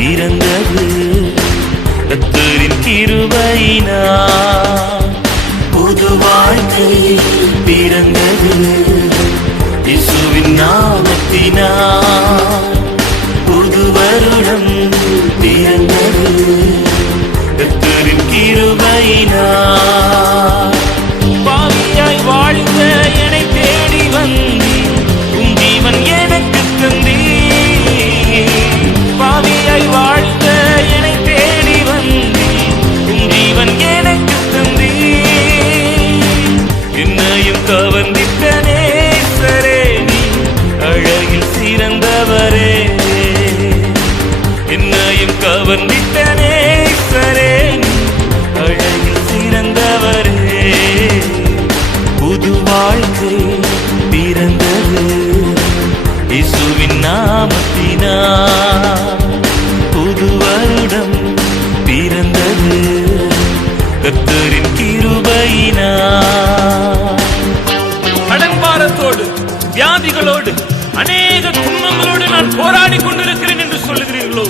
பிறந்தது. கர்த்தரின் கிருபையினால் புது வாழ்க்கை பிறந்தது. இயேசுவின் நாமத்தினால் புது வருடம் பிறந்தது. கர்த்தரின் கிருபையினால் பாவியாய் வாழ்ந்த என்னை தேடி வந்தீர், உம் ஜீவன் எனக்கு தந்தீர். பாவியாய் வாழ்ந்த என்னை தேடி வந்தீர், உம் ஜீவன் எனக்கு தந்தீர். என்னையும் கவர்ந்திட்ட நேசரே, நீ அழகில் சிறந்தவரே. என்னையும் கவர்ந்திட்ட நேசரே, நீ அழகில் சிறந்தவரே. புது வாழ்க்கை பிறந்தது. இயேசுவின் நாமத்தினால் புது வருடம் பிறந்தது. கர்த்தரின் கிருபையினால். கடன்பாரத்தோடு வியாதிகளோடு அநேக துன்பங்களோடு நான் போராடி கொண்டிருக்கிறேன் என்று சொல்லுகிறீர்களோ,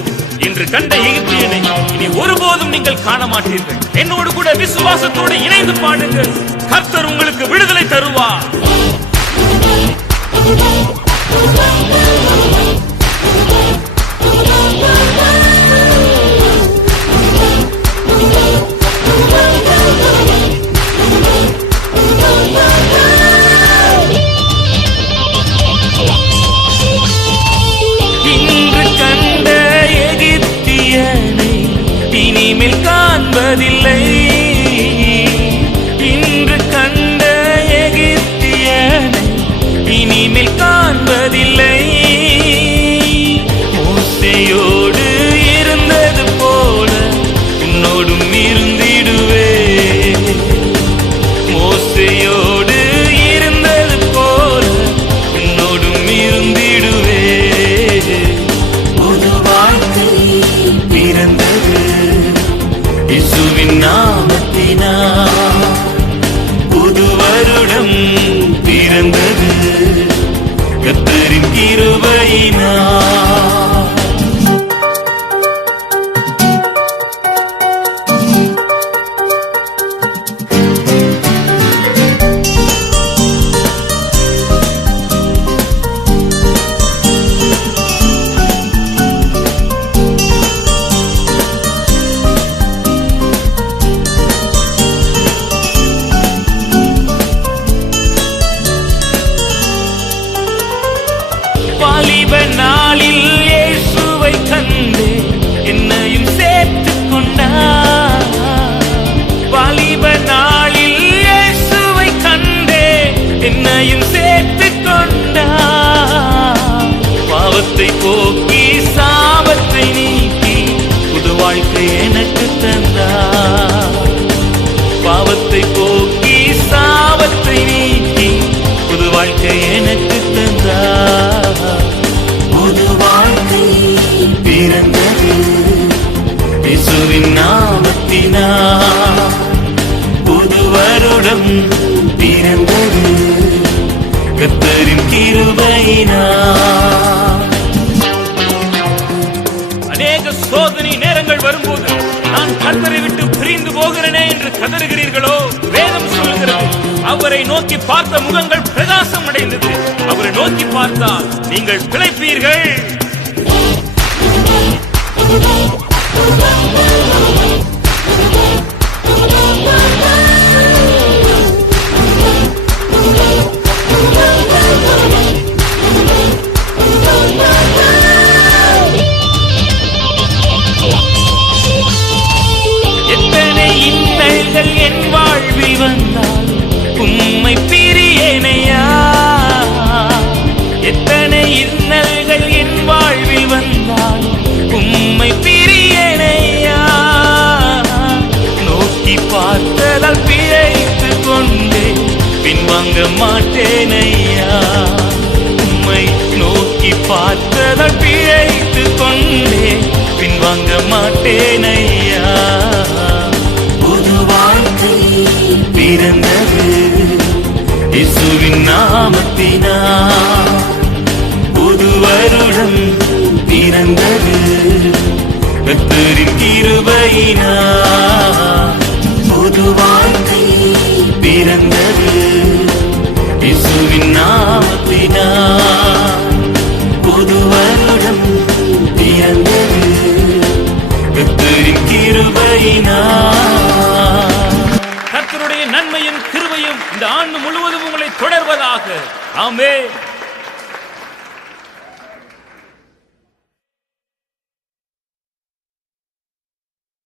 இன்று கண்ட எகிப்தியனை இனி ஒருபோதும் நீங்கள் காண மாட்டீர்கள். என்னோடு கூட விசுவாசத்தோடு இணைந்து பாடுங்கள். கர்த்தர் உங்களுக்கு விடுதலை தருவார். இன்று கண்ட எகிப்தியனை இனிமேல் காண்பதில்லை. இன்று கண்ட எகிப்தியனை இனிமேல் காண்பதில்லை. மோசேயோடு இருந்தது போல உன்னோடும் இருந்திடுவே. மோசேயோடு இருந்தது போல உன்னோடும் இருந்திடுவே. புது வாழ்க்கை பிறந்தது. இயேசுவின் நாமத்தினால் புது வருடம் பிறந்தது. கர்த்தரின் கிருபையினால். வாலிப நாளில் இயேசுவை கண்டு என்னையும் சேர்த்துக் கொண்டார். வாலிப நாளில் இயேசுவை கண்டே என்னையும் சேர்த்துக் கொண்டார். பாவத்தை போக்கி சாபத்தை நீக்கி புது வாழ்க்கை எனக்கு தந்தார். பாவத்தை போக்கி சாபத்தை நீக்கி புது வாழ்க்கை எனக்கு தந்தார். புது வாழ்க்கை பிறந்தது. இயேசுவின் நாமத்தினால் புது வருடம் பிறந்தது. கர்த்தரின் கிருபையினால். அநேக சோதனை நேரங்கள் வரும்போது நான் கர்த்தரை விட்டு பிரிந்து போகிறேனே என்று கதறுகிறீர்களோ, வேதம் சொல்லுகிறது, அவரை நோக்கி பார்த்த முகங்கள் பிரகாசம் அடைந்தது. அவரை நோக்கி பார்த்தால் நீங்கள் பிழைப்பீர்கள். எத்தனை இன்னல்கள் என் வாழ்வில் வந்தால் உம்மை பிரியேனையா. எத்தனை இன்னல்கள் என் வாழ்வில் வந்தால் உம்மை பிரியேனையா. நோக்கி பார்த்ததால் பிழைத்து கொண்டே பின்வாங்க மாட்டேனையா. உம்மை நோக்கி பார்த்ததால் பிழைத்து கொண்டே பின்வாங்க மாட்டேனையா. புது வாழ்க்கை பிறந்தது. இயேசுவின் நாமத்தினால் புது வருடம் பிறந்தது. கர்த்தரின் கிருபையினால் புது வாழ்க்கை பிறந்தது. இயேசுவின் நாமத்தினால் புது வருடம் பிறந்தது. கர்த்தரின் கிருபையினால். கர்த்தருடைய நன்மையும் கிருபையும் இந்த ஆண்டு முழுவதும் உங்களை தொடர்வதாக. ஆமென்.